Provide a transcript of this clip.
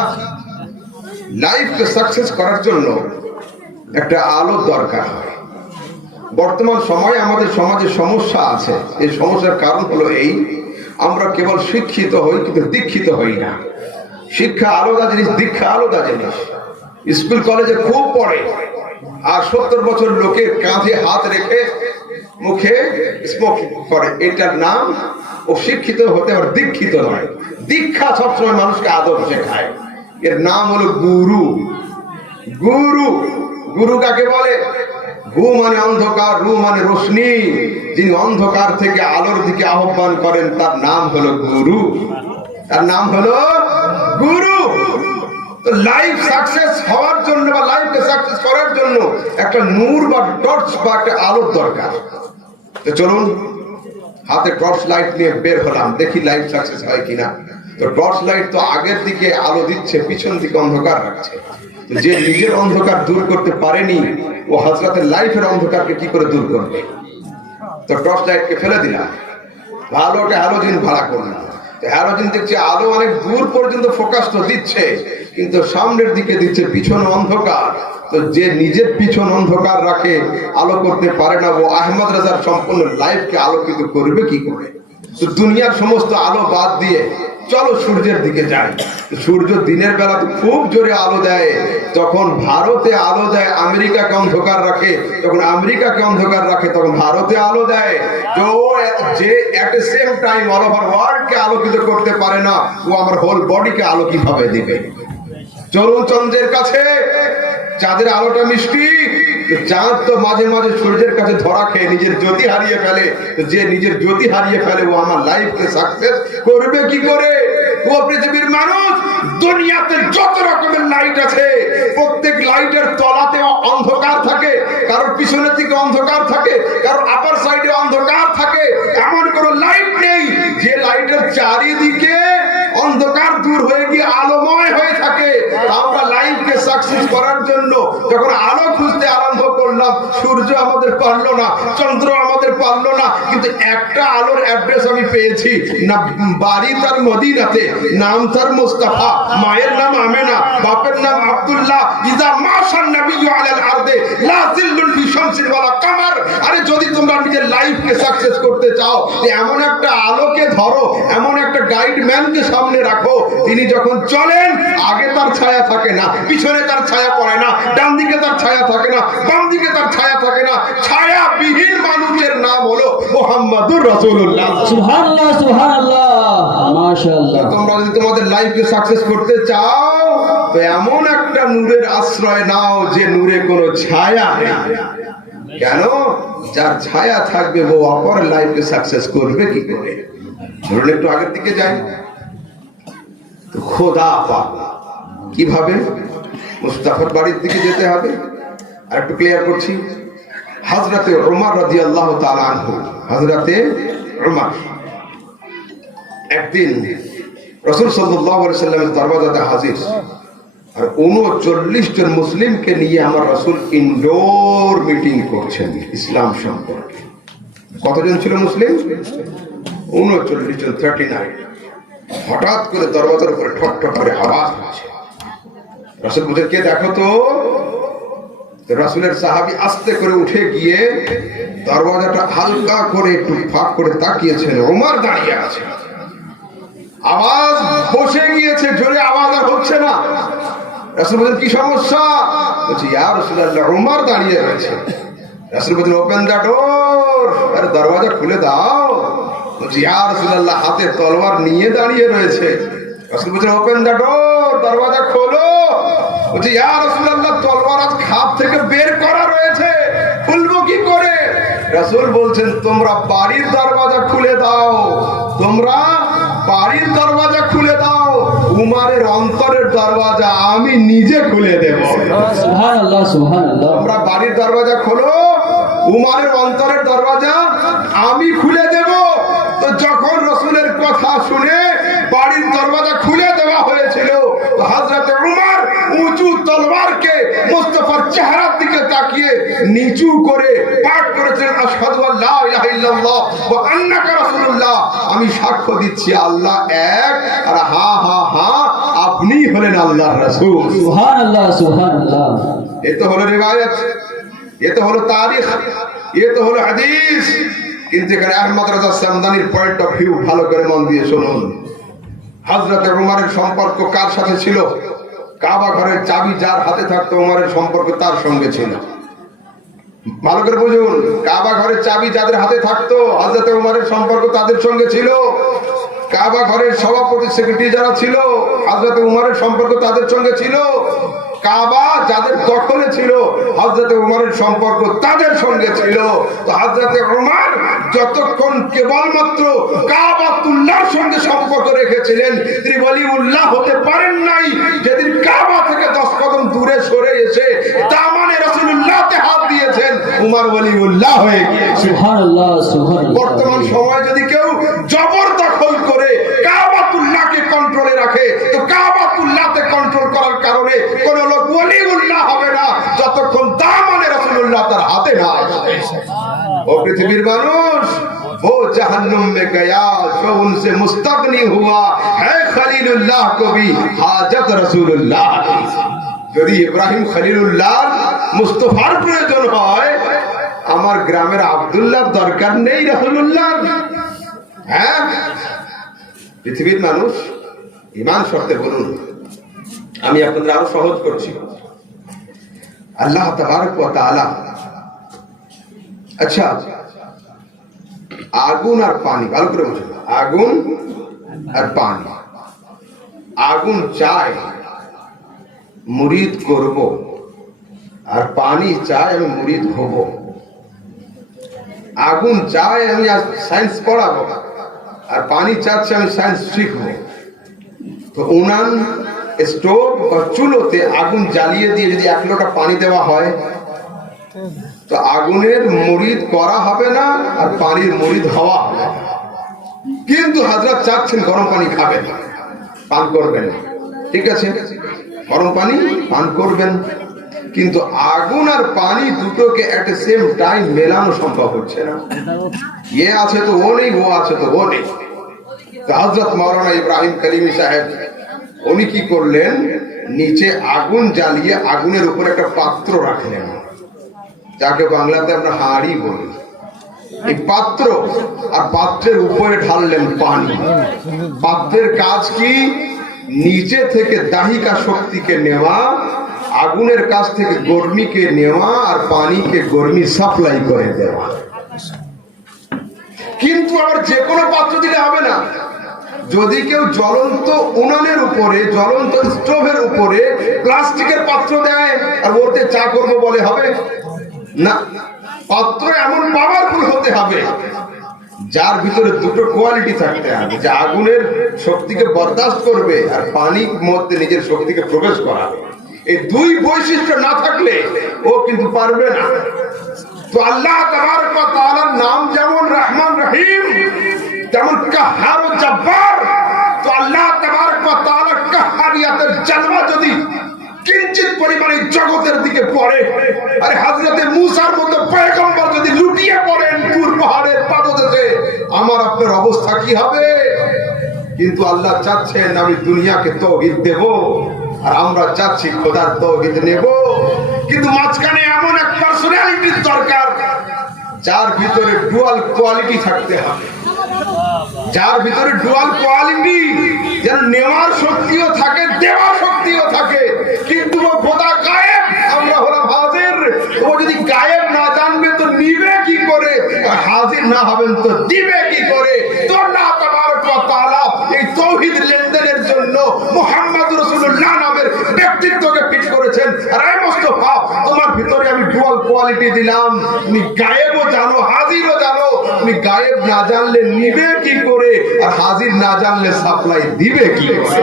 আচ্ছা, লাইফকে সাকসেস করার জন্য একটা আলো দরকার হয়। বর্তমান সময়ে আমাদের সমাজে সমস্যা আছে। এই সমস্যার কারণ হলো এই, আমরা কেবল শিক্ষিত হই কিন্তু দীক্ষিত হই না। শিক্ষা আলাদা জিনিস, দীক্ষা আলাদা জিনিস। স্কুল কলেজে খুব পড়ে, আর 70 বছর লোকের কাঁধে হাত রেখে মুখে স্মোক করে, এটার নাম ও শিক্ষিত হতে আর দীক্ষিত নয়। দীক্ষা সবসময় মানুষকে আদব শেখায়, এর নাম হলো গুরু। গুরু, গুরু কাকে বলে? গু মানে অন্ধকার, রু মানে রোশনি। যিনি অন্ধকার থেকে আলোর দিকে আহ্বান করেন তার নাম হলো গুরু, তার নাম হলো গুরু। তো লাইফ সাকসেস হওয়ার জন্য বা লাইফকে সাকসেস করার জন্য একটা নূর বা টর্চ বা একটা আলোর দরকার। তো চলুন হাতে টর্চ লাইট নিয়ে বের হলাম, দেখি লাইফ সাকসেস হয় কিনা। তো টর্চ লাইট তো আগের দিকে আলো দিচ্ছে, পিছন দিকে অন্ধকার রাখছে। তো যে নিজের অন্ধকার দূর করতে পারেনি, ও হযরতের লাইফের অন্ধকারকে কি করে দূর করবে? তো টর্চ লাইটকে ফেলে দিলাম, ভালোটা হ্যালোজিন ভাড়া করলাম। তো হ্যালোজিন দেখছে আলো অনেক দূর পর্যন্ত ফোকাস তো দিচ্ছে, কিন্তু সামনের দিকে দিচ্ছে, পিছনে অন্ধকার। তো যে নিজের পিছন অন্ধকার রাখে, আলো করতে পারে না, ও আহমদ রাজার সম্পূর্ণ লাইফকে আলোকিত করবে কি করে? তো দুনিয়ার সমস্ত আলো বাদ দিয়ে চলো সূর্যের দিকে যাই। সূর্য দিনের বেলা তো খুব জোরে আলো দেয়, তখন ভারতে আলো দেয়, আমেরিকাকে অন্ধকার রাখে, তখন আমেরিকাকে অন্ধকার রাখে, তখন ভারতে আলো দেয়। তো যে এট এ সেম টাইম অল ওভার ওয়ার্ল্ডকে আলোকিত করতে পারে না, ও আমার হোল বডিকে আলো কিভাবে দিবে? চলুন চন্দ্রের কাছে, চাঁদের আলোটা মিষ্টি। চাঁদ তো মাঝে মাঝে সূর্যের কাছে ধরা খেয়ে নিজের জ্যোতি হারিয়ে ফেলে। যে নিজের জ্যোতি হারিয়ে ফেলে, ও আমার লাইফকে সাকসেস করবে কি করে? ও পৃথিবীর মানুষ, দুনিয়াতে যত রকমের লাইট আছে, প্রত্যেক লাইটের তলাতে অন্ধকার থাকে, কারোর পিছনের দিকে অন্ধকার থাকে, কারোর আপার সাইডে অন্ধকার থাকে। এমন কোন লাইট নেই যে লাইটের চারিদিকে অন্ধকার দূর হয়ে গিয়ে আলোময় হয়ে থাকে। আমরা লাইফকে সাকসেস করার জন্য যখন আলো খুঁজতে আরম্ভ করলাম, সূর্য আমাদের পারলো না, চন্দ্র আমাদের পারলো না, কিন্তু একটা আলোর অ্যাড্রেস আমি পেয়েছি। না বাড়ি তার মদিনাতে, নাম তার মুস্তাফা, মায়ের নাম আমেনা, বাপের নাম আব্দুল্লাহ। ইজা মাশান নবিয়্যু আলাল আরদে লা জিল্লুন ফি শামসিন ওয়ালা কামার। আরে যদি তোমরা নিজের লাইফকে সাকসেস করতে চাও, এমন একটা আলোকে ধরো, এমন একটা গাইডম্যানকে সামনে রাখো, তিনি যখন চলেন আগে তার ছায়া থাকে না, পিছনে তার ছায়া পড়ে না, ডান দিকে তার ছায়া থাকে না, বাম দিকে তার ছায়া থাকে না। ছায়াবিহীন মানুষের নাম হলো মুহাম্মাদুর রাসূলুল্লাহ। সুবহানাল্লাহ, সুবহানাল্লাহ, মাশাআল্লাহ। তোমরা যদি তোমাদের লাইফকে সাকসেস করতে চাও, তো এমন একটা নূরের আশ্রয় নাও যে নূরে কোনো ছায়া নেই। কেন? যার ছায়া থাকবে ও অপর লাইফকে সাকসেস করবে কি করে? ধরুন একটু আগের দিকে যাই। তো খোদা পাক কিভাবে? মুস্তাফার বাড়ির দিকে যেতে হবে। আর একটু ক্লিয়ার করছি, হযরতে উমর রাদিয়াল্লাহু তাআলা আনহু, হযরতে উমর একদিন রাসূল সাল্লাল্লাহু আলাইহি ওয়াসাল্লামের দরবাজাতে হাজির, আর 39 জন মুসলিমকে নিয়ে আমার রাসূল ইনডোর মিটিং করছেন ইসলাম সম্পর্কে। কতজন ছিল মুসলিম? 39 জন, 39। হঠাৎ করে দরজার উপরে ঠক ঠক করে আওয়াজ হচ্ছে। রাসূল বলেন, কে দেখো তো। রাসূলের সাহাবী আস্তে করে উঠে গিয়ে দরজাটা হালকা করে একটু ফাঁক করে তাকিয়েছেন, ওমর দাঁড়িয়ে আছে। আওয়াজ বসে গিয়েছে, জোরে আওয়াজ আর হচ্ছে না। রাসূল বলেন, কি সমস্যা? বলছে, ইয়া রাসূলুল্লাহ, ওমর দাঁড়িয়ে রয়েছে। রাসূল বলেন, ওপেন দ্য ডোর, আরে দরজা খুলে দাও। বলছে, ইয়া রাসূলুল্লাহ, হাতে তলোয়ার নিয়ে দাঁড়িয়ে রয়েছে। রাসূল বলেন, ওপেন দ্য ডোর, দরজা খোলো। বলছে, ইয়া রাসূলুল্লাহ, তলোয়ার আজ খাপ থেকে বের করা রয়েছে, খুলবো কি করে? রাসূল বলছেন, তোমরা বাড়ির দরজা খুলে দাও, তোমরা বাড়ির দরজা খুলে দাও, উমারের অন্তরের দরজা আমি নিজে খুলে দেব। সুবহানাল্লাহ, সুবহানাল্লাহ। তোমরা বাড়ির দরজা খোলো, উমারের অন্তরের দরজা আমি খুলে দেব। তো যখন রাসূলের কথা শুনে বাড়ির দরজা খুলে দেওয়া হয়েছিল, তো হযরত উমর উঁচু তলোয়ারকে মুস্তাফার চেহারার দিকে তাকিয়ে নিচু করে পাঠ করেছেন, আশহাদু আল্লা ইলাহা ইল্লাল্লাহ ওয়া আন্নাকা রাসূলুল্লাহ। আমি সাক্ষ্য দিচ্ছি আল্লাহ এক, আর হা হা হা আপনি হলেন আল্লাহর রাসূল। সুবহানাল্লাহ সুবহানাল্লাহ। এ তো হলো রিওয়ায়াত, এ তো হলো তারিখ, এ তো হলো হাদিস। কিন্তু এখানে আহমদ রাজা সামদানির পয়েন্ট অফ ভিউ ভালো করে মন দিয়ে শুনুন। হযরত উমরের সম্পর্ক কার সাথে ছিল? কাবা ঘরের চাবি যার হাতে থাকতো উমরের সম্পর্ক তার সঙ্গে ছিল। ভালো করে বুঝুন, কাবা ঘরের চাবি যাদের হাতে থাকতো হযরত উমরের সম্পর্ক তাদের সঙ্গে ছিল। কাবা ঘরের সভাপতি সেক্রেটারি যারা ছিল হযরত উমরের সম্পর্ক তাদের সঙ্গে ছিল। কাবা যাদের দখলে ছিল হযরত উমরের সম্পর্ক তাদের সঙ্গে ছিল। তো হযরত উমর যতক্ষণ কেবলমাত্র কাবাতুল্লাহর সঙ্গে সম্পর্ক রেখেছিলেন, তিনি ওয়ালিউল্লাহ হতে পারেন নাই। যেদিন কাবা থেকে 10 কদম দূরে সরে এসে দামানে রাসূলুল্লাহতে হাত দিয়েছেন, উমর ওয়ালিউল্লাহ হয়ে গিয়েছেন। সুবহানাল্লাহ সুবহানাল্লাহ। বর্তমান সময়ে যদি কেউ জবরদখল করে কাবাতুল্লাহকে কন্ট্রোলে রাখে, তো কাবাতুল্লাহতে কন্ট্রোল করার কারণে কোন লোক ওয়ালিউল্লাহ হবে না যতক্ষণ দামানে রাসূলুল্লাহ তার হাতে না আসবে। ও পৃথিবীর মানুষ, वो जहन्नुम में गया जो उनसे मुस्तगनी हुआ है खलीलुल्लाह को भी हाजत रसूलुल्लाह। যদি ইব্রাহিম খলিলুল্লাহ মুস্তাফার প্রয়োজন হয়, আমার গ্রামের আব্দুল্লাহ দরকার নেই রাসূলুল্লাহ। হ্যাঁ, পৃথিবীর মানুষ ঈমান শর্তে বলুন। আমি আপনাদের আরো সহজ করছি। আল্লাহ তাবারক ওয়া তাআলা, আচ্ছা, আগুন আর পানি, ভালো করে বুঝুন, আগুন আর পানি। আগুন চায় মুরিদ করব, আর পানি চায় আমি মুরিদ হব। আগুন চায় আমি সায়েন্স পড়াবো, আর পানি চাচ্ছে আমি সায়েন্স শিখবো। তো উনান, স্টোভ বা চুলোতে আগুন জ্বালিয়ে দিয়ে যদি 1 লোটা পানি দেওয়া হয়, তো আগুনের মুরিদ করা হবে না আর পানির মুরিদ হওয়া হবে না। কিন্তু হযরত চাচ্ছেন গরম পানি খাবেন, পান করবেন, ঠিক আছে, গরম পানি পান করবেন। কিন্তু আগুন আর পানি দুটোকে এট দ্য সেম টাইম মেলানো সম্ভব হচ্ছে না। এ আছে তো ও নেই, ও আছে তো ও নেই। তো হযরত মাওলানা ইব্রাহিম কালিমি সাহেব উনি কি করলেন, নিচে আগুন জ্বালিয়ে আগুনের উপর একটা পাত্র রাখলেন, যাকে বাংলাতে আমরা হাঁড়ি বলি। এই পাত্র, আর পাত্রের উপরে ঢাললেন পানি। পাত্রের কাজ কি? নিচে থেকে দাহিকা শক্তিকে নেওয়া, আগুনের কাছ থেকে গরমিকে নেওয়া, আর পানিকে গরমি সাপ্লাই করে দেওয়া। কিন্তু আবার যে কোনো পাত্র দিলে হবে না। যদি কেউ জ্বলন্ত উনানের উপরে, জ্বলন্ত স্টোভের উপরে প্লাস্টিকের পাত্র দেয় আর ওতে চা করবো বলে, হবে না। পাত্র এমন পাওয়ারফুল হতে হবে যার ভিতরে দুটো কোয়ালিটি থাকতে হবে, যে আগুনের শক্তিকে বরদাস্ত করবে আর পানির মধ্যে নিজের শক্তিকে প্রবেশ করাবে। এই দুই বৈশিষ্ট্য না থাকলে ও কিন্তু পারবে না। তো আল্লাহ তাবারক ওয়া তাআলার নাম যেমন রহমান রহিম, তেমন কাহ্হার ও জব্বার। তো আল্লাহ তাবারক ওয়া তাআলার কাহ্হারিয়াতের জলওয়া যদি কিঞ্চিত পরিমাণে জগতের দিকে পড়ে, আরে হযরতে মূসার মতো পয়গম্বর যদি লুটিয়ে পড়েন তুর পাহাড়ের পাদদেশে, আমার আপনার অবস্থা কি হবে? কিন্তু আল্লাহ চাচ্ছেন আমি দুনিয়াকে তৌহিদ দেব, আর আমরা চাচ্ছি খোদার তৌহিদ নেব। কিন্তু মাঝখানে এমন এক পার্সোনালিটির দরকার যার ভিতরে ডুয়াল কোয়ালিটি থাকতে হবে, যার ভিতরে ডুয়াল কোয়ালিটি, যেন নেওয়ার শক্তিও থাকে দেওয়ার শক্তিও থাকে। কিন্তু ও খোদা গায়েব, আমরা হলাম হাজির। ও যদি গায়েব না জানবে তো নিবে কি করে, আর হাজির না হবেন তো দিবে কি করে? তো আল্লাহ তাবারক ওয়া তাআলা এই তৌহিদ লেনদেনের জন্য মুহাম্মদুর রাসূলুল্লাহ নামের ব্যক্তিত্বকে ফিট করেছেন। আর এই মুস্তাফা, তোমার ভিতরে আমি ডুয়াল কোয়ালিটি দিলাম, তুমি গায়েবও জানো হাজিরও জানো। তুমি গায়েব না জানলে নিবে কি করে, আর হাজির না জানলে সাপ্লাই দিবে কি করে?